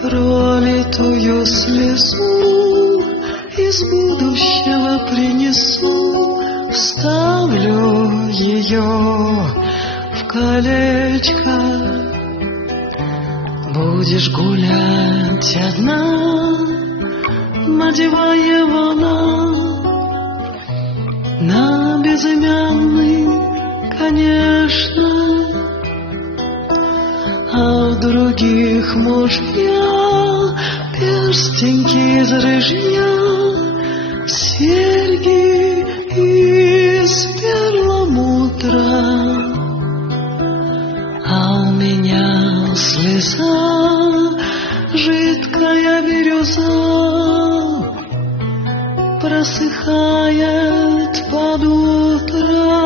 Пролитую слезу из будущего принесу, вставлю ее в колечко. Будешь гулять одна, надевая волна на безымянный, конечно. А в других мужья перстеньки из рыжья, серьги из перламутра. А у меня слеза, жидкая бирюза, просыхает под утро.